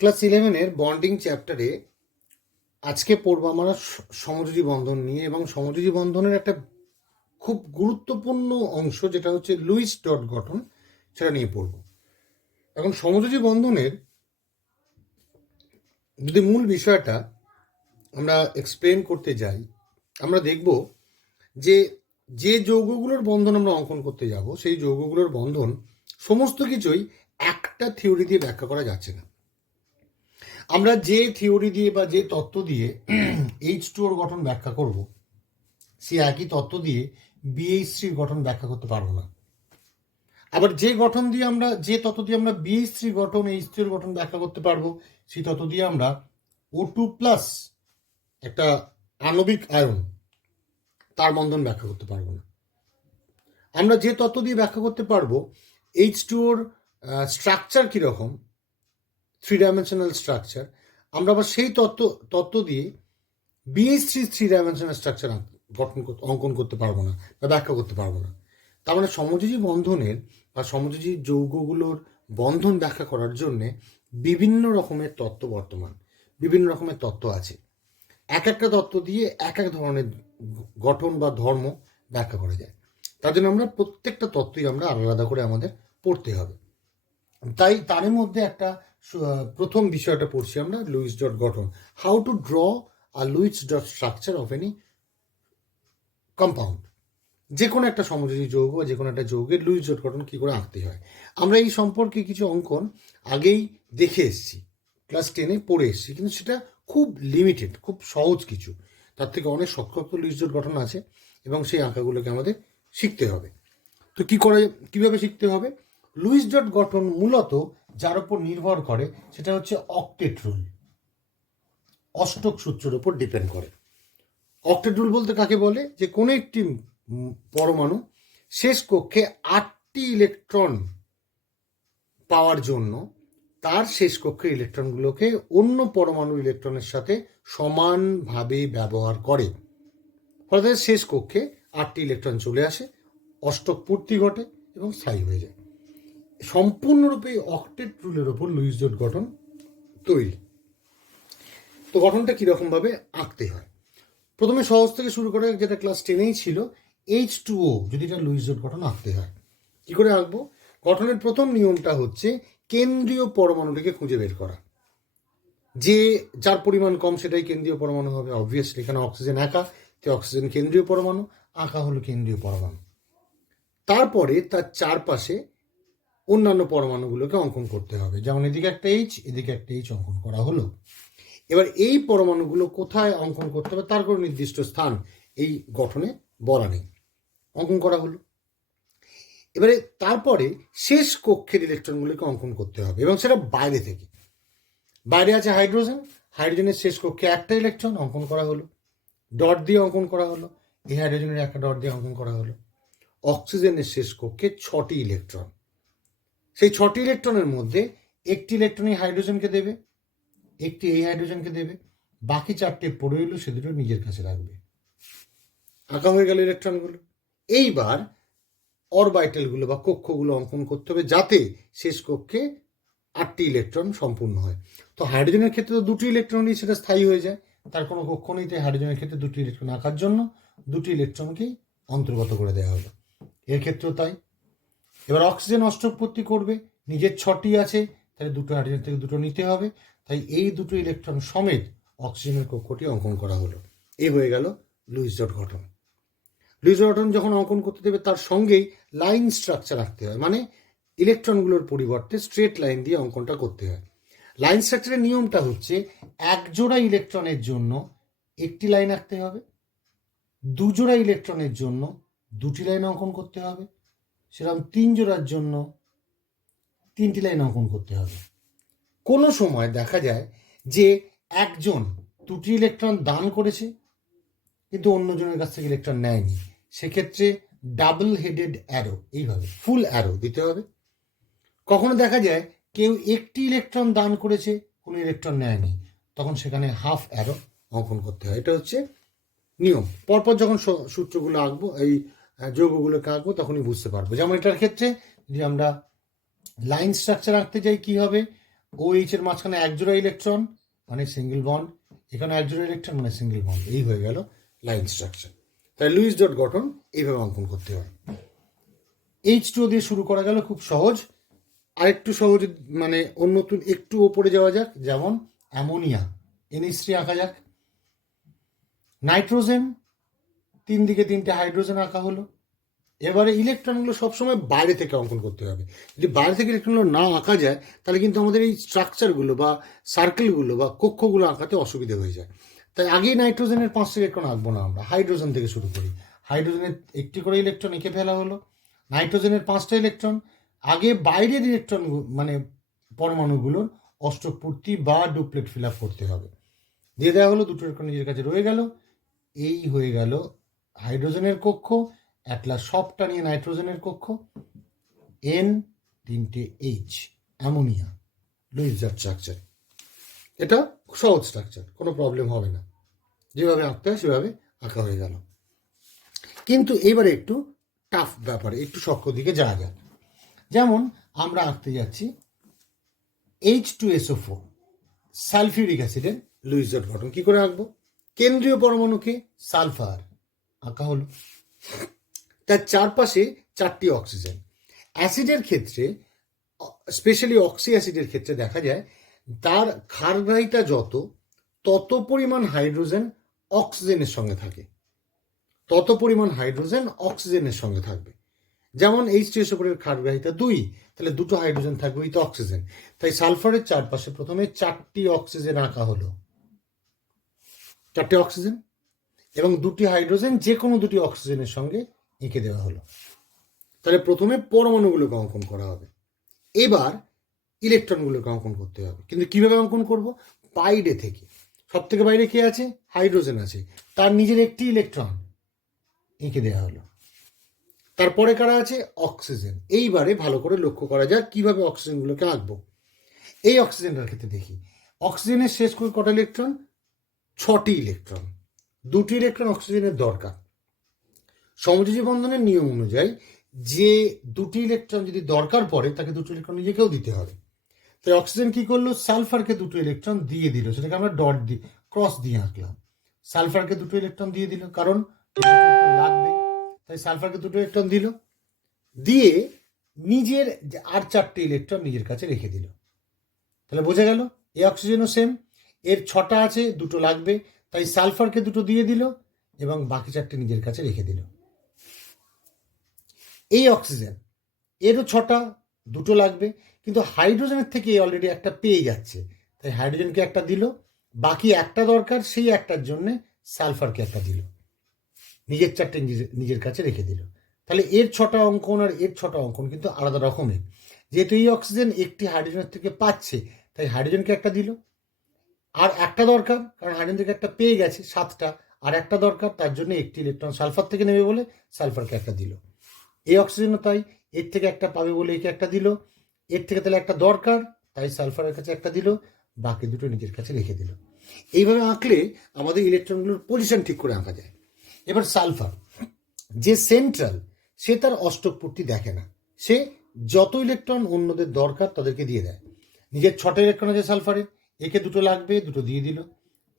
Class 11-এর bonding চ্যাপ্টারে আজকে পড়বো আমরা সমযোজী বন্ধন নিয়ে, এবং সমযোজী বন্ধনের একটা খুব গুরুত্বপূর্ণ অংশ যেটা হচ্ছে লুইস ডট গঠন, সেটা নিয়ে পড়ব। এখন সমযোজী বন্ধনের যদি মূল বিষয়টা আমরা এক্সপ্লেন করতে যাই, আমরা দেখব যে যে যৌগগুলোর বন্ধন আমরা অঙ্কন করতে যাব, সেই যৌগগুলোর বন্ধন সমস্ত কিছুই একটা থিওরি দিয়ে ব্যাখ্যা করা যাচ্ছে না। আমরা যে থিওরি দিয়ে বা যে তত্ত্ব দিয়ে H2O গঠন ব্যাখ্যা করব, সে একই তত্ত্ব দিয়ে BH3 গঠন ব্যাখ্যা করতে পারবো না। আবার যে তত্ত্ব দিয়ে আমরা BH3 গঠন, H3 গঠন ব্যাখ্যা করতে পারবো, সেই তত্ত্ব দিয়ে আমরা O2+ একটা আণবিক আয়ন, তার বন্ধন ব্যাখ্যা করতে পারবো না। আমরা যে তত্ত্ব দিয়ে ব্যাখ্যা করতে পারবো H2Oর স্ট্রাকচার কীরকম, 3-ডাইমেনশনাল স্ট্রাকচার, আমরা আবার সেই তত্ত্ব দিয়ে BH3 3-ডাইমেনশনাল স্ট্রাকচার অঙ্কন করতে পারবো না বা ব্যাখ্যা করতে পারবো না। তার মানে সমযোজী বন্ধনের বা সমযোজী যৌগগুলোর বন্ধন ব্যাখ্যা করার জন্যে বিভিন্ন রকমের তত্ত্ব আছে। এক একটা তত্ত্ব দিয়ে এক এক ধরনের গঠন বা ধর্ম ব্যাখ্যা করা যায়। তার জন্য আমরা প্রত্যেকটা তত্ত্বই আমরা আলাদা করে আমাদের পড়তে হবে। তাই তার মধ্যে একটা প্রথম বিষয়টা পড়ছি আমরা, লুইস ডট গঠন, how to draw a Lewis dot structure of any compound. যে কোনো একটা সমযোজী যৌগ বা যে কোনো একটা যৌগের লুইস ডট গঠন কী করে আঁকতে হয়। আমরা এই সম্পর্কে কিছু অঙ্কন আগেই দেখে এসেছি, ক্লাস 10-এ পড়ে এসেছি, কিন্তু সেটা খুব লিমিটেড, খুব সহজ কিছু। তার থেকে অনেক শক্ত লুইস ডট গঠন আছে এবং সেই আঁকাগুলোকে আমাদের শিখতে হবে। তো কীভাবে শিখতে হবে? লুইস ডট গঠন মূলত যার উপর নির্ভর করে সেটা হচ্ছে অক্টেট রুল, অষ্টক সূত্রের উপর ডিপেন্ড করে। অক্টেট রুল বলতে কাকে বলে? যে কোনো একটি পরমাণু শেষ কক্ষে 8টি ইলেকট্রন পাওয়ার জন্য তার শেষ কক্ষের ইলেকট্রনগুলোকে অন্য পরমাণুর ইলেকট্রনের সাথে সমানভাবে ব্যবহার করে। ফলে শেষ কক্ষে 8টি ইলেকট্রন চলে আসে, অষ্টক পূর্তি ঘটে এবং স্থায়ী হয়ে যায়। সম্পূর্ণরূপে অক্টেট রুলের ওপর লুইস ডট গঠন তৈরি। তো গঠনটা কীরকমভাবে আঁকতে হয়? প্রথমে সহজ থেকে শুরু করে, যেটা ক্লাস 10-এই ছিল, H2O যদি এটা লুইস ডট গঠন আঁকতে হয়, কী করে আঁকবো? গঠনের প্রথম নিয়মটা হচ্ছে কেন্দ্রীয় পরমাণুটিকে খুঁজে বের করা। যার পরিমাণ কম সেটাই কেন্দ্রীয় পরমাণু হবে। অবভিয়াসলি এখানে অক্সিজেন একা, তো অক্সিজেন কেন্দ্রীয় পরমাণু, আঁকা হলো কেন্দ্রীয় পরমাণু। তারপরে তার চারপাশে অন্যান্য পরমাণুগুলোকে অঙ্কন করতে হবে, যেমন এদিকে একটা H, এদিকে একটা H অঙ্কন করা হলো। এবার এই পরমাণুগুলো কোথায় অঙ্কন করতে হবে তার কোনো নির্দিষ্ট স্থান এই গঠনে বলা নেই, অঙ্কন করা হলো। এবারে তারপরে শেষ কক্ষের ইলেকট্রনগুলোকে অঙ্কন করতে হবে, এবং সেটা বাইরে থেকে। বাইরে আছে হাইড্রোজেনের শেষ কক্ষে একটা ইলেকট্রন অঙ্কন করা হলো, ডট দিয়ে অঙ্কন করা হলো। এই হাইড্রোজেনের একটা ডট দিয়ে অঙ্কন করা হলো। অক্সিজেনের শেষ কক্ষে 6টি ইলেকট্রন, সেই 6টি ইলেকট্রনের মধ্যে একটি ইলেকট্রন এই হাইড্রোজেনকে দেবে, একটি এই হাইড্রোজেনকে দেবে, বাকি 4টে পড়ে এলো, সে দুটো নিজের কাছে রাখবে। আঁকা হয়ে গেল ইলেকট্রনগুলো। এইবার অরবাইটালগুলো বা কক্ষগুলো অঙ্কন করতে হবে, যাতে শেষ কক্ষে 8টি ইলেকট্রন সম্পূর্ণ হয়। তো হাইড্রোজেনের ক্ষেত্রে তো 2টি ইলেকট্রনই সেটা স্থায়ী হয়ে যায়, তার কোনো কক্ষ নেই। তাই হাইড্রোজেনের ক্ষেত্রে 2টি ইলেকট্রন আঁকার জন্য 2টি ইলেকট্রনকেই অন্তর্গত করে দেওয়া হলো। এর ক্ষেত্রেও তাই। এবার অক্সিজেন অষ্টক পূর্তি করবে, নিজের 6টি আছে, তাহলে 2টো হাইড্রোজেন থেকে 2টো নিতে হবে। তাই এই 2টো ইলেকট্রন সমেত অক্সিজেনের কক্ষটি অঙ্কন করা হলো। এই হয়ে গেল লুইস ডট গঠন। লুইস ডট গঠন যখন অঙ্কন করতে দেবে, তার সঙ্গেই লাইন স্ট্রাকচার রাখতে হয়, মানে ইলেকট্রনগুলোর পরিবর্তে স্ট্রেট লাইন দিয়ে অঙ্কনটা করতে হয়। লাইন স্ট্রাকচারের নিয়মটা হচ্ছে, এক জোড়া ইলেকট্রনের জন্য একটি লাইন আঁকতে হবে, 2 জোড়া ইলেকট্রনের জন্য 2টি লাইন অঙ্কন করতে হবে, সেরকম 3 জোড়ার জন্য 3টি লাইন অঙ্কন করতে হবে। কোনো সময় দেখা যায় যে একজন 2টি ইলেকট্রন দান করেছে কিন্তু অন্যজনের কাছ থেকে ইলেকট্রন নেয়নি, সেক্ষেত্রে ডাবল হেডেড অ্যারো, এইভাবে ফুল অ্যারো দিতে হবে। কখনো দেখা যায় কেউ একটি ইলেকট্রন দান করেছে, কোনো ইলেকট্রন নেয়নি, তখন সেখানে হাফ অ্যারো অঙ্কন করতে হয়। এটা হচ্ছে নিয়ম। পরপর যখন সূত্রগুলো আঁকবো, এই যৌগগুলোকে আঁকবো, তখনই বুঝতে পারবো। যেমন এটার ক্ষেত্রে যদি আমরা লাইন স্ট্রাকচার আঁকতে যাই, কি হবে? OH এর মাঝখানে এক জোড়া ইলেকট্রন মানে সিঙ্গেল বন্ড, এখানে এক জোড়া ইলেকট্রন মানে সিঙ্গেল বন্ড। এই হয়ে গেল লাইন স্ট্রাকচার। তাই লুইস ডট গঠন এইভাবে অঙ্কন করতে হয়। H2O দিয়ে শুরু করা গেল, খুব সহজ। আরেকটু সহজ মানে অন্য একটু ওপরে যাওয়া যাক, যেমন অ্যামোনিয়া, NH3 আঁকা যাক। নাইট্রোজেন, তিন দিকে তিনটে হাইড্রোজেন আঁকা হলো। এবারে ইলেকট্রনগুলো সবসময় বাইরে থেকে অঙ্কন করতে হবে। যদি বাইরে থেকে ইলেকট্রনগুলো না আঁকা যায় তাহলে কিন্তু আমাদের এই স্ট্রাকচারগুলো বা সার্কেলগুলো বা কক্ষগুলো আঁকাতে অসুবিধা হয়ে যায়। তাই আগেই নাইট্রোজেনের 5টা ইলেকট্রন আঁকবো না, আমরা হাইড্রোজেন থেকে শুরু করি। হাইড্রোজেনের একটি করে ইলেকট্রন এঁকে ফেলা হলো। নাইট্রোজেনের 5টা ইলেকট্রন, আগে বাইরের ইলেকট্রন মানে পরমাণুগুলোর অষ্টক পূর্তি বা ডুপ্লেট ফিল আপ করতে হবে। দিয়ে দেওয়া হলো, দুটো ইলেকট্রন নিজের কাছে রয়ে গেল। এই হয়ে গেল হাইড্রোজেনের কক্ষ, একলা সবটা নিয়ে নাইট্রোজেনের কক্ষ। N, 3টে H, ammonia, Luis dot structure. এটা সহজ স্ট্রাকচার, কোনো প্রবলেম হবে না, যেভাবে আঁকতে হয় সেভাবে আঁকা হয়ে গেল। কিন্তু এবারে একটু টাফ ব্যাপারে, একটু শক্ত দিকে যাওয়া যাক। যেমন আমরা আঁকতে যাচ্ছি H2SO4 সালফিউরিক অ্যাসিডের লুইস ডট গঠন। কি করে আঁকবো? কেন্দ্রীয় পরমাণুকে সালফার আঁকা হলো, তার চারপাশে 4টি অক্সিজেন। অ্যাসিডের ক্ষেত্রে, স্পেশালি অক্সি অ্যাসিডের ক্ষেত্রে দেখা যায় তার ক্ষারগ্রাহিতা যত, তত পরিমাণ হাইড্রোজেন অক্সিজেনের সঙ্গে থাকে, তত পরিমাণ হাইড্রোজেন অক্সিজেনের সঙ্গে থাকবে। যেমন H2SO4 এর ক্ষারগ্রাহিতা 2, তাহলে দুটো হাইড্রোজেন থাকবে উইথ অক্সিজেন। তাই সালফারের চারপাশে প্রথমে 4টি অক্সিজেন আঁকা হলো, 4টে অক্সিজেন এবং 2টি হাইড্রোজেন যে কোনো 2টি অক্সিজেনের সঙ্গে এঁকে দেওয়া হলো। তাহলে প্রথমে পরমাণুগুলোকে অঙ্কন করা হবে, এবার ইলেকট্রনগুলোকে অঙ্কন করতে হবে। কিন্তু কিভাবে অঙ্কন করব? বাইরে থেকে। সব থেকে বাইরে কে আছে? হাইড্রোজেন আছে, তার নিজের একটি ইলেকট্রন এঁকে দেওয়া হলো। তারপরে কারা আছে? অক্সিজেন। এইবারে ভালো করে লক্ষ্য করা যাক কিভাবে অক্সিজেনগুলোকে আঁকবো। এই অক্সিজেনটার ক্ষেত্রে দেখি, অক্সিজেনের শেষ করে কটা ইলেকট্রন? 6টি ইলেকট্রন। 2টি ইলেকট্রন অক্সিজেনের দরকার। সমযোজী বন্ধনের নিয়ম অনুযায়ী যে 2টি ইলেকট্রন যদি দরকার পড়ে তাকে 2টি ইলেকট্রন নিজেকেও দিতে হবে। তাই অক্সিজেন কি করলো? সালফারকে 2টো ইলেকট্রন দিয়ে দিল, সেটাকে আমরা ডট দিয়ে ক্রস দিয়ে আঁকলাম। সালফারকে 2টো ইলেকট্রন দিয়ে দিল, কারণ লাগবে, তাই সালফারকে 2টো ইলেকট্রন দিল, দিয়ে নিজের আর 4টে ইলেকট্রন নিজের কাছে রেখে দিল। তাহলে বোঝা গেল এই অক্সিজেনও সেম, এর 6টা আছে, 2টো লাগবে, তাই সালফারকে 2টো দিয়ে দিল এবং বাকি 4টে নিজের কাছে রেখে দিল। এই অক্সিজেন, এরও 6টা, 2টো লাগবে, কিন্তু হাইড্রোজেনের থেকে অলরেডি একটা পেয়ে যাচ্ছে, তাই হাইড্রোজেনকে একটা দিল, বাকি একটা দরকার, সেই একটার জন্যে সালফারকে একটা দিল, নিজের 4টে নিজের কাছে রেখে দিল। তাহলে এর 6টা অঙ্কন আর এর 6টা অঙ্কন কিন্তু আলাদা রকমের। যেহেতু এই অক্সিজেন একটি হাইড্রোজেনের থেকে পাচ্ছে, তাই হাইড্রোজেনকে একটা দিল, আর একটা দরকার, কারণ হাইড্রোজেন থেকে একটা পেয়ে গেছে 7টা, আর একটা দরকার, তার জন্য একটি ইলেকট্রন সালফার থেকে নেবে বলে সালফারকে একটা দিল। এই অক্সিজেনও তাই, এর থেকে একটা পাবে বলে একে একটা দিল, এর থেকে তাহলে একটা দরকার, তাই সালফারের কাছে একটা দিল, বাকি 2টো নিজের কাছে রেখে দিল। এইভাবে আঁকলে আমাদের ইলেকট্রনগুলোর পজিশন ঠিক করে আঁকা যায়। এবার সালফার যে সেন্ট্রাল, সে তার অষ্টক পূর্তি দেখে না, সে যত ইলেকট্রন অন্যদের দরকার তাদেরকে দিয়ে দেয়। নিজের 6টা ইলেকট্রন আছে সালফারের, একে 2টো লাগবে, 2টো দিয়ে দিল,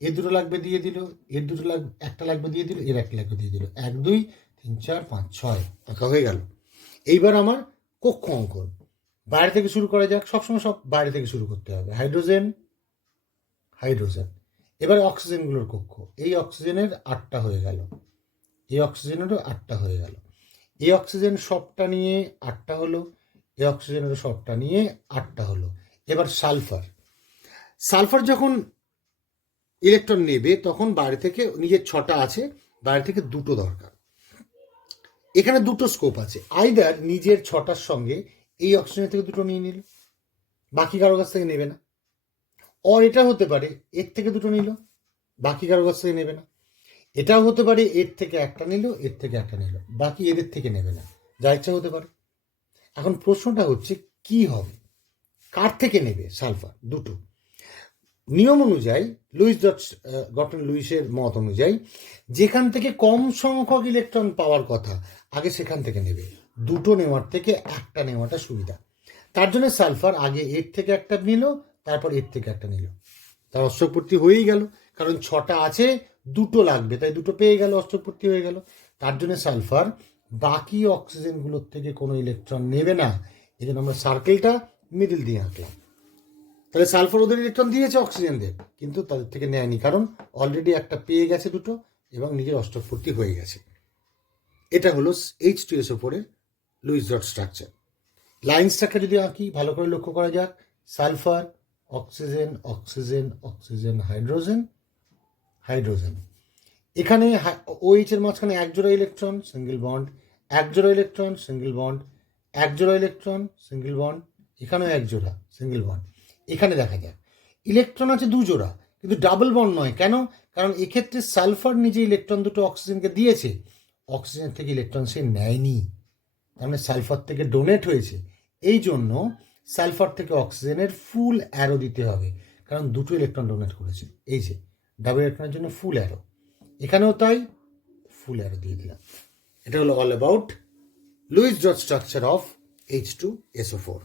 এর 2টো লাগবে দিয়ে দিল, এর 2টো লাগবে, একটা লাগবে দিয়ে দিল, এর একটা লাগবে দিয়ে দিল, 1 2 3 4 5 6 আঁকা হয়ে গেল। এইবার আমার কক্ষ অঙ্কন, বাইরে থেকে শুরু করা যাক। সবসময় সব বাইরে থেকে শুরু করতে হবে। হাইড্রোজেন, হাইড্রোজেন, এবার অক্সিজেনগুলোর কক্ষ। এই অক্সিজেনের 8টা হয়ে গেল, এই অক্সিজেনেরও 8টা হয়ে গেল, এই অক্সিজেন সবটা নিয়ে 8টা হলো, এই অক্সিজেনেরও সবটা নিয়ে 8টা হলো। এবার সালফার, সালফার যখন ইলেকট্রন নেবে তখন বাইরে থেকে, নিজের 6টা আছে, বাইরে থেকে 2টো দরকার। এখানে 2টো স্কোপ আছে, আইদার নিজের 6টার সঙ্গে এই অক্সিজেন থেকে 2টো নিয়ে নিল, বাকি কারো কাছ থেকে নেবে না, অর এটা হতে পারে এর থেকে 2টো নিল, বাকি কারো কাছ থেকে নেবে না। এটাও হতে পারে এর থেকে একটা নিল, এর থেকে একটা নিল, বাকি এদের থেকে নেবে না, যা ইচ্ছা হতে পারে। এখন প্রশ্নটা হচ্ছে কি হবে, কার থেকে নেবে সালফার? 2টো। নিয়ম অনুযায়ী লুইস ডট গঠন, লুইসের মত অনুযায়ী যেখান থেকে কম সংখ্যক ইলেকট্রন পাওয়ার কথা আগে সেখান থেকে নেবে, 2টো নেওয়ার থেকে একটা নেওয়াটা সুবিধা। তার জন্য সালফার আগে এর থেকে একটা নিল, তারপর এর থেকে একটা নিল, তার অষ্টকপূর্তি হয়েই গেল, কারণ 6টা আছে, 2টো লাগবে, তাই 2টো পেয়ে গেল, অষ্টকপূর্তি হয়ে গেল। তার জন্য সালফার বাকি অক্সিজেনগুলোর থেকে কোনো ইলেকট্রন নেবে না, এই জন্য আমরা সার্কেলটা মিডিল দিয়ে আঁকলাম। তাহলে সালফার ওদের ইলেকট্রন দিয়েছে অক্সিজেনদের, কিন্তু তাদের থেকে নেয়নি, কারণ অলরেডি একটা পেয়ে গেছে 2টো এবং নিজের অষ্টকপূর্তি হয়ে গেছে। এটা হলো H2SO4 এর Luis dot structure. Line structure যদি আঁকি ভালো করে লক্ষ্য করা যাক, sulphur, oxygen, oxygen, oxygen, hydrogen, hydrogen. এখানে OH এর মাঝখানে এক জোড়া ইলেকট্রন, সিঙ্গেল বন্ড, এক জোড়া ইলেকট্রন, সিঙ্গেল বন্ড, এক জোড়া ইলেকট্রন, সিঙ্গেল বন্ড, এখানেও এক জোড়া সিঙ্গেল বন্ড। এখানে দেখা যাক ইলেকট্রন আছে 2 জোড়া, কিন্তু ডাবল বন্ড নয়। কেন? কারণ এক্ষেত্রে সালফার নিজে ইলেকট্রন 2টো অক্সিজেনকে দিয়েছে, অক্সিজেন থেকে ইলেকট্রন সে নেয়নি, তার মানে সালফার থেকে ডোনেট হয়েছে। এই জন্য সালফার থেকে অক্সিজেনের ফুল অ্যারো দিতে হবে, কারণ 2টো ইলেকট্রন ডোনেট করেছে। এই যে ডাবল ইলেকট্রনের জন্য ফুল অ্যারো, এখানেও তাই, ফুল অ্যারো দিয়ে দিলাম। এটা হলো all about Luis dot structure of H2SO4।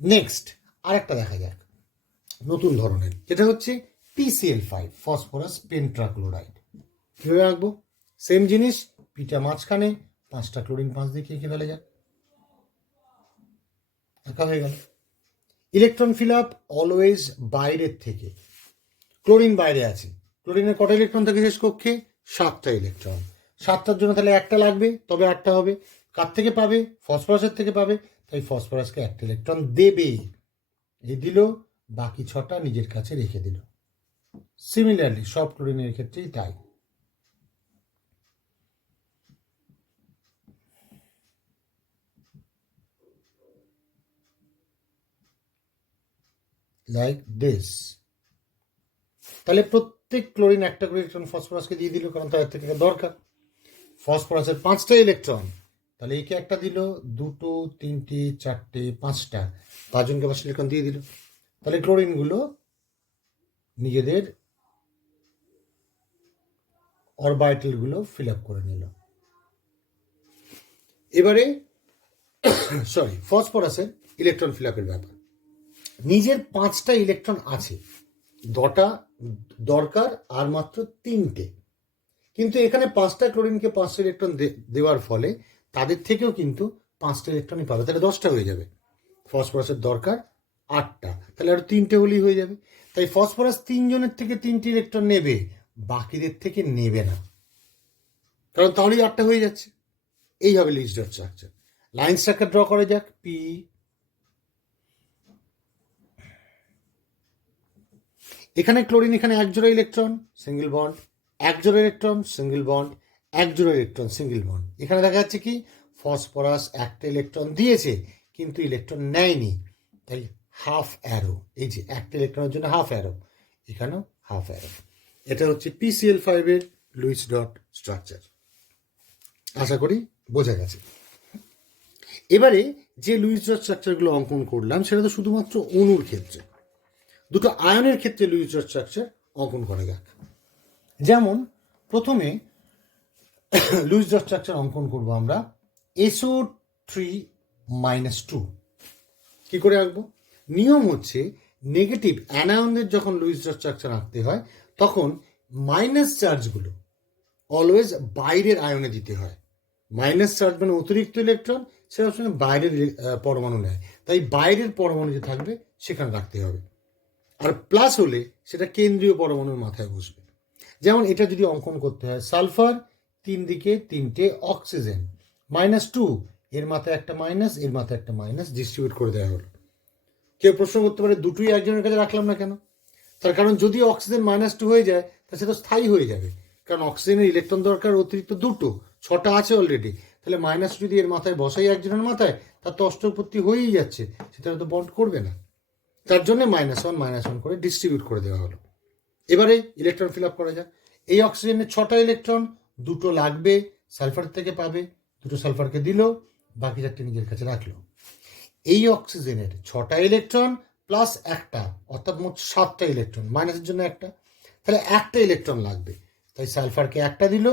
Next আরেকটা দেখা যাক নতুন ধরনের, যেটা হচ্ছে PCl5, ফসফরাস পেন্ট্রাক্লোরাইড। কীভাবে রাখবো? সেম জিনিস, পিটা মাঝখানে, 5টা ক্লোরিন 5 দিয়ে এঁকে ফেলে যাক, আঁকা হয়ে গেল। ইলেকট্রন ফিল আপ অলওয়েজ বাইরের থেকে, ক্লোরিন বাইরে আছে, ক্লোরিনের কটা ইলেকট্রন থাকে শেষ কক্ষে? 7টা ইলেকট্রন। 7টার জন্য তাহলে একটা লাগবে, তবে 8টা হবে। কার থেকে পাবে? ফসফরাসের থেকে পাবে, তাই ফসফরাসকে একটা ইলেকট্রন দেবে, এই দিল, বাকি 6টা নিজের কাছে রেখে দিল। সিমিলারলি সব ক্লোরিনের ক্ষেত্রেই তাই। Like this. তাহলে প্রত্যেক ক্লোরিন একটা করে ইলেকট্রন ফসফরাসকে দিয়ে দিল, কারণ তাদের থেকে দরকার। ফসফরাসের 5টা ইলেকট্রন, তাহলে একে একটা দিল, 2টো, 3টে, 4টে, 5টা, 5জনকে 5টা ইলেকট্রন দিয়ে দিল। তাহলে ক্লোরিনগুলো নিজেদের অরবাইটালগুলো ফিল আপ করে নিল। এবারে ফসফরাসের ইলেকট্রন ফিল আপের ব্যাপার, নিজের 5টা ইলেকট্রন আছে, 2টা দরকার আর মাত্র 3টে, কিন্তু এখানে 5টা ক্লোরিনকে 5টা ইলেকট্রন দেওয়ার ফলে তাদের থেকেও কিন্তু 5টা ইলেকট্রনই পাবে, তাহলে 10টা হয়ে যাবে। ফসফরাসের দরকার 8টা, তাহলে আরও 3টে হলেই হয়ে যাবে। তাই ফসফরাস 3 জনের থেকে 3টে ইলেকট্রন নেবে, বাকিদের থেকে নেবে না, কারণ তাহলেই 8টা হয়ে যাচ্ছে। এই হবে Luis dot structure. Line structure draw করা যাক। পি, এখানে ক্লোরিন, এখানে এক জোড়া ইলেকট্রন, সিঙ্গেল বন্ড, এক জোড়া ইলেকট্রন, সিঙ্গেল বন্ড, এক জোড়া ইলেকট্রন, সিঙ্গেল বন্ড। এখানে দেখা যাচ্ছে কি ফসফরাস একটা ইলেকট্রন দিয়েছে কিন্তু ইলেকট্রন নেয়নি, তাই হাফ অ্যারো। এই যে একটা ইলেকট্রনের জন্য হাফ অ্যারো, এখানেও হাফ অ্যারো। এটা হচ্ছে PCl5 এর লুইস ডট স্ট্রাকচার। আশা করি বোঝা গেছে। এবারে যে লুইস ডট স্ট্রাকচারগুলো অঙ্কন করলাম সেটা তো শুধুমাত্র অণুর ক্ষেত্রে। 2টো আয়নের ক্ষেত্রে লুইস ডট স্ট্রাকচার অঙ্কন করা যাক। যেমন প্রথমে লুইস ডট স্ট্রাকচার অঙ্কন করব আমরা SO3-2। কি করে আঁকবো? নিয়ম হচ্ছে নেগেটিভ অ্যানায়নদের যখন লুইস ডট স্ট্রাকচার আঁকতে হয় তখন মাইনাস চার্জগুলো অলওয়েজ বাইরের আয়নে দিতে হয়। মাইনাস চার্জ মানে অতিরিক্ত ইলেকট্রন, সেটা সবসময় বাইরের পরমাণু নেয়, তাই বাইরের পরমাণু যে থাকবে সেখানে রাখতে হবে। আর প্লাস হলে সেটা কেন্দ্রীয় পরমাণুর মাথায় বসবে। যেমন এটা যদি অঙ্কন করতে হয়, সালফার 3 দিকে 3টে অক্সিজেন, -2, এর মাথায় একটা মাইনাস, এর মাথায় একটা মাইনাস ডিস্ট্রিবিউট করে দেওয়া হলো। কেউ প্রশ্ন করতে পারে দুটোই একজনের কাছে রাখলাম না কেন? তার কারণ যদি অক্সিজেন -2 হয়ে যায় তা সেটা স্থায়ী হয়ে যাবে, কারণ অক্সিজেনের ইলেকট্রন দরকার অতিরিক্ত 2টো, 6টা আছে অলরেডি, তাহলে মাইনাস যদি এর মাথায় বসাই একজনের মাথায়, তার তো অষ্টপত্তি হয়েই যাচ্ছে, সেটা তো বন্ড করবে না। তার জন্য -1 করে ডিস্ট্রিবিউট করে দেওয়া হলো। এবারে ইলেকট্রন ফিল আপ করা যাক। এই অক্সিজেনের 6টা ইলেকট্রন, 2টো লাগবে, সালফার থেকে পাবে, 2টো সালফারকে দিল, বাকি 4টে নিজের কাছে রাখলো। এই অক্সিজেনের 6টা ইলেকট্রন প্লাস একটা, অর্থাৎ মোট 7টা ইলেকট্রন, মাইনাসের জন্য একটা, তাহলে একটা ইলেকট্রন লাগবে, তাই সালফারকে একটা দিল,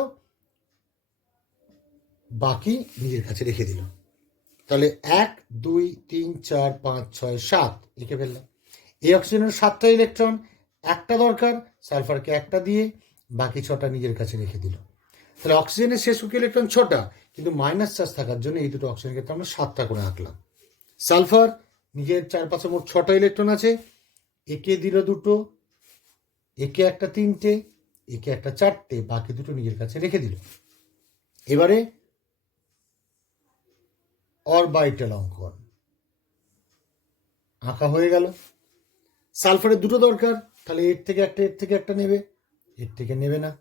বাকি নিজের কাছে রেখে দিল। তাহলে 1 2 3 4 5 6 7 এঁকে ফেললাম। এই অক্সিজেনের 7টা ইলেকট্রন, একটা দরকার, সালফারকে একটা দিয়ে বাকি 6টা নিজের কাছে রেখে দিল। তাহলে অক্সিজেনের শেষ কক্ষে ইলেকট্রন 6টা, কিন্তু মাইনাস চার্জ থাকার জন্য এই দুটো অক্সিজেন ক্ষেত্রে আমরা 7টা করে আঁকলাম। সালফার নিজের চারপাশে মোট 6টা ইলেকট্রন আছে, একে দিল দুটো, একে একটা 3টে, একে একটা 4টে, বাকি দুটো নিজের কাছে রেখে দিল। এবারে অরবাইটাল অঙ্কন আঁকা হয়ে গেল। সালফারের দুটো দরকার, তাহলে এর থেকে একটা নেবে, এর থেকে নেবে না।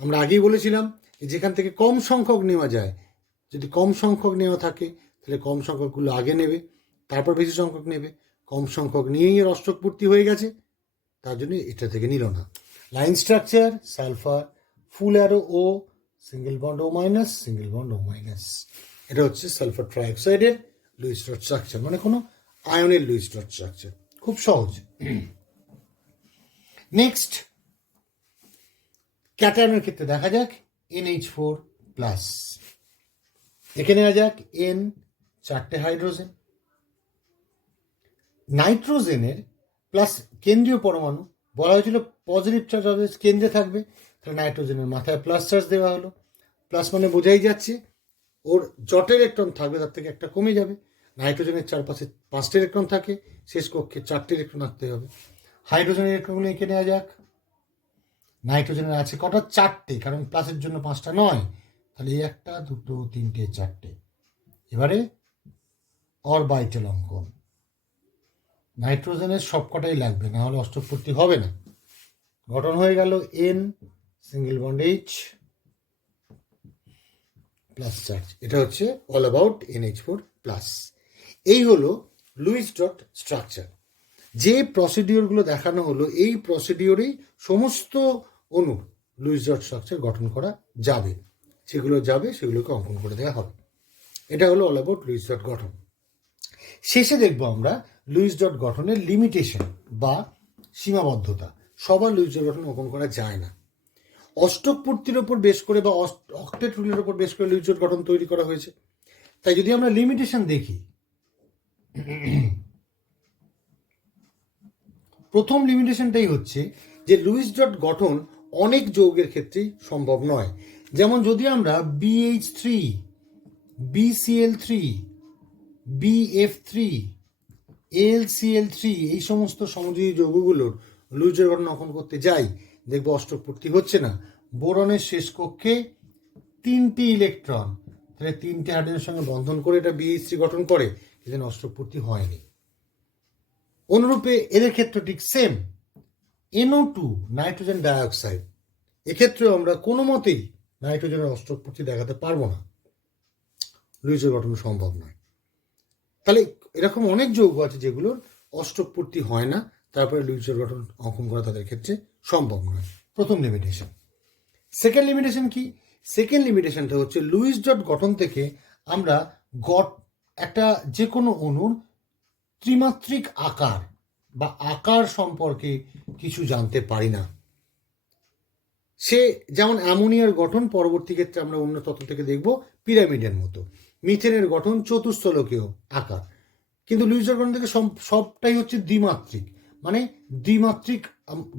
আমরা আগেই বলেছিলাম যেখান থেকে কম সংখ্যক নেওয়া যায়, যদি কম সংখ্যক নেওয়া থাকে তাহলে কম সংখ্যকগুলো আগে নেবে, তারপর বেশি সংখ্যক নেবে। কম সংখ্যক নিয়েই এর অষ্টক পূর্তি হয়ে গেছে, তার জন্য এটা থেকে নিল না। লাইন স্ট্রাকচার, সালফার ফুল অ্যারো ও, সিঙ্গেল বন্ড ও মাইনাস, সিঙ্গেল বন্ড ও মাইনাস। এটা হচ্ছে সালফার ট্রাইঅক্সাইডের লুইস ডট স্ট্রাকচার, মানে কোনো আয়নের লুইস ডট স্ট্রাকচার। খুব সহজ। নেক্সট ক্যাটায়নের ক্ষেত্রে দেখা যাক NH4 প্লাস। এখানে নেওয়া যাক N 4টে হাইড্রোজেন। নাইট্রোজেনের প্লাস কেন্দ্রীয় পরমাণু, বলা হয়েছিল পজিটিভ চার্জ কেন্দ্রে থাকবে, তাহলে নাইট্রোজেনের মাথায় প্লাস চার্জ দেওয়া হলো। প্লাস মানে বোঝাই যাচ্ছে ওর যত ইলেকট্রন থাকবে তার থেকে একটা কমে যাবে। নাইট্রোজেনের চারপাশে 5টে ইলেকট্রন থাকে, শেষ কক্ষে 4টে ইলেকট্রন রাখতে হবে। হাইড্রোজেনের ইলেকট্রনগুলো এঁকে নেওয়া যাক। নাইট্রোজেনের আছে কটা? 4টে, কারণ প্লাসের জন্য 5টা নয়, তাহলে এই 1 2 3 4টে। এবারে অরবাইটাল অঙ্কন। নাইট্রোজেনের সবকটাই লাগবে, না হলে অষ্টক পূর্তি হবে না। গঠন হয়ে গেল N single bond H plus charge. এটা হচ্ছে অল অ্যাবাউট NH4 প্লাস। এই হলো লুইস ডট স্ট্রাকচার। যে প্রসিডিওরগুলো দেখানো হলো, এই প্রসিডিওরেই সমস্ত অণু লুইস ডট স্ট্রাকচার গঠন করা যাবে। যেগুলো যাবে সেগুলোকে অঙ্কন করে দেওয়া হবে। এটা হলো অল অ্যাবাউট লুইস ডট গঠন। শেষে দেখবো আমরা লুইস ডট গঠনের লিমিটেশন বা সীমাবদ্ধতা। সবার লুইস ডট গঠন অঙ্কন করা যায় না। অষ্টক পূর্তির ওপর বেশ করে বা অক্টেট রুলের ওপর বেশ করে লুইস ডট গঠন তৈরি করা হয়েছে। তাই যদি আমরা লিমিটেশন দেখি, প্রথম লিমিটেশনটাই হচ্ছে যে লুইস ডট গঠন অনেক যৌগের ক্ষেত্রেই সম্ভব নয়। যেমন যদি আমরা BH3, BCl3, BF3, AlCl3 এই সমস্ত সমযোজী যৌগগুলোর লুইস ডট গঠন অঙ্কন করতে যাই, দেখবো অষ্টক পূর্তি হচ্ছে না। বোরনের শেষ কক্ষে 3টি ইলেকট্রন, তাহলে 3টে হাইড্রোজেনের সঙ্গে বন্ধন করে এটা BH3 গঠন করে, এখানে অষ্টক পূর্তি হয়নি। অনুরূপে এদের ক্ষেত্রে ঠিক সেম। NO2 নাইট্রোজেন ডাইঅক্সাইড, এক্ষেত্রেও আমরা কোনো মতেই নাইট্রোজেনের অষ্টক পূর্তি দেখাতে পারবো না, লুইস ডট গঠন সম্ভব নয়। তাহলে এরকম অনেক যৌগ আছে যেগুলোর অষ্টক পূর্তি হয় না, তারপরে লুইস ডট গঠন অঙ্কন করা তাদের ক্ষেত্রে সম্ভব নয়। প্রথম লিমিটেশন। সেকেন্ড লিমিটেশন কি? সেকেন্ড লিমিটেশনটা হচ্ছে লুইস ডট গঠন থেকে আমরা একটা যে কোনো অণুর ত্রিমাত্রিক আকার বা আকার সম্পর্কে কিছু জানতে পারি না। সে যেমন অ্যামোনিয়ার গঠন পরবর্তী ক্ষেত্রে আমরা অন্য তত্ত্ব থেকে দেখব পিরামিডের মতো, মিথেনের গঠন চতুস্থলকীয় আকার, কিন্তু লুইস ডট গঠন থেকে সবটাই হচ্ছে দ্বিমাত্রিক, মানে দ্বিমাত্রিক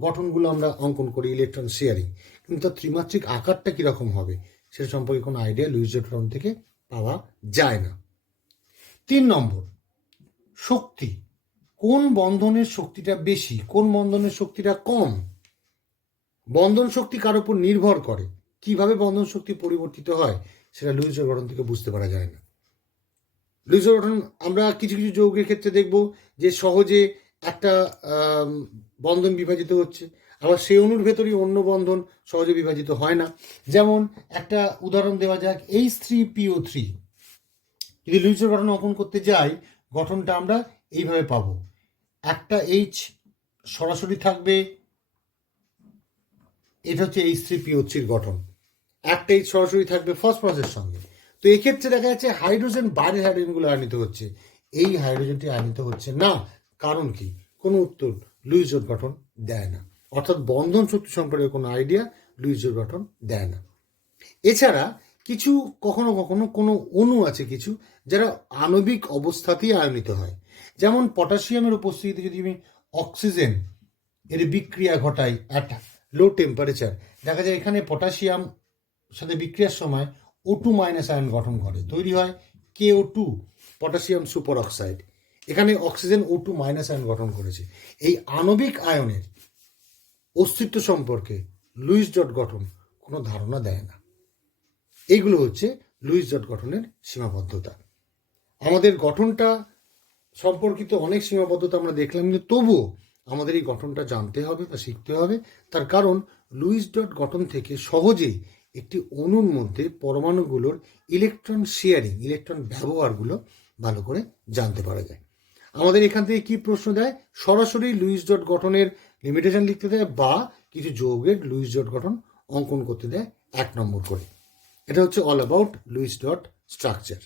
গঠনগুলো আমরা অঙ্কন করি, ইলেকট্রন শেয়ারিং, কিন্তু তার ত্রিমাত্রিক আকারটা কীরকম হবে সে সম্পর্কে কোনো আইডিয়া লুইস ডট গঠন থেকে পাওয়া যায় না। 3 নম্বর, শক্তি। কোন বন্ধনের শক্তিটা বেশি, কোন বন্ধনের শক্তিটা কম? বন্ধন শক্তি কার উপর নির্ভর করে, কিভাবে বন্ধন শক্তি পরিবর্তিত হয় সেটা লুইস ডট গঠন থেকে বুঝতে পারা যায় না। লুইস ডট গঠন আমরা কিছু কিছু যৌগের ক্ষেত্রে দেখব যে সহজে একটা বন্ধন বিভাজিত হচ্ছে, আবার সেই অণুর ভেতরেই অন্য বন্ধন সহজে বিভাজিত হয় না। যেমন একটা উদাহরণ দেওয়া যাক, H3PO3 যদি লুইস ডট গঠন অঙ্কন করতে যাই, গঠনটা আমরা এইভাবে পাবো। একটা H সরাসরি থাকবে, এটা হচ্ছে H3PO3 গঠন। একটা H সরাসরি থাকবে ফসফরাসের সঙ্গে। তো এক্ষেত্রে দেখা যাচ্ছে হাইড্রোজেন, বাইরের হাইড্রোজেনগুলো আয়নিত হচ্ছে, এই হাইড্রোজেনটি আয়নিত হচ্ছে না। কারণ কি? কোনো উত্তর লুইস ডট গঠন দেয় না। অর্থাৎ বন্ধন শক্তি সম্পর্কে কোনো আইডিয়া লুইস ডট গঠন দেয় না। এছাড়া কিছু কখনো কখনো কোনো অণু আছে কিছু যারা আণবিক অবস্থাতেই আয়নিত হয়। যেমন পটাশিয়ামের উপস্থিতিতে যদি আমি অক্সিজেন এর বিক্রিয়া ঘটাই অ্যাট লো টেম্পারেচার, দেখা যায় এখানে পটাশিয়াম সাথে বিক্রিয়ার সময় O2 মাইনাস আয়ন গঠন করে, তৈরি হয় KO2 পটাশিয়াম সুপার অক্সাইড। এখানে অক্সিজেন O2 মাইনাস আয়ন গঠন করেছে। এই আণবিক আয়নের অস্তিত্ব সম্পর্কে লুইস ডট গঠন কোনো ধারণা দেয় না। এইগুলো হচ্ছে লুইস ডট গঠনের সীমাবদ্ধতা। আমাদের গঠনটা সম্পর্কিত অনেক সীমাবদ্ধতা আমরা দেখলাম, কিন্তু তবুও আমাদের এই গঠনটা জানতে হবে বা শিখতে হবে। তার কারণ লুইস ডট গঠন থেকে সহজেই একটি অণুর মধ্যে পরমাণুগুলোর ইলেকট্রন শেয়ারিং, ইলেকট্রন ব্যবহারগুলো ভালো করে জানতে পারা যায়। আমাদের এখান থেকে কি প্রশ্ন দেয়, সরাসরি লুইস ডট গঠনের লিমিটেশন লিখতে দেয় বা কিছু যৌগের লুইস ডট গঠন অঙ্কন করতে দেয় 1 নম্বর করে। এটা হচ্ছে all about Luis dot structure.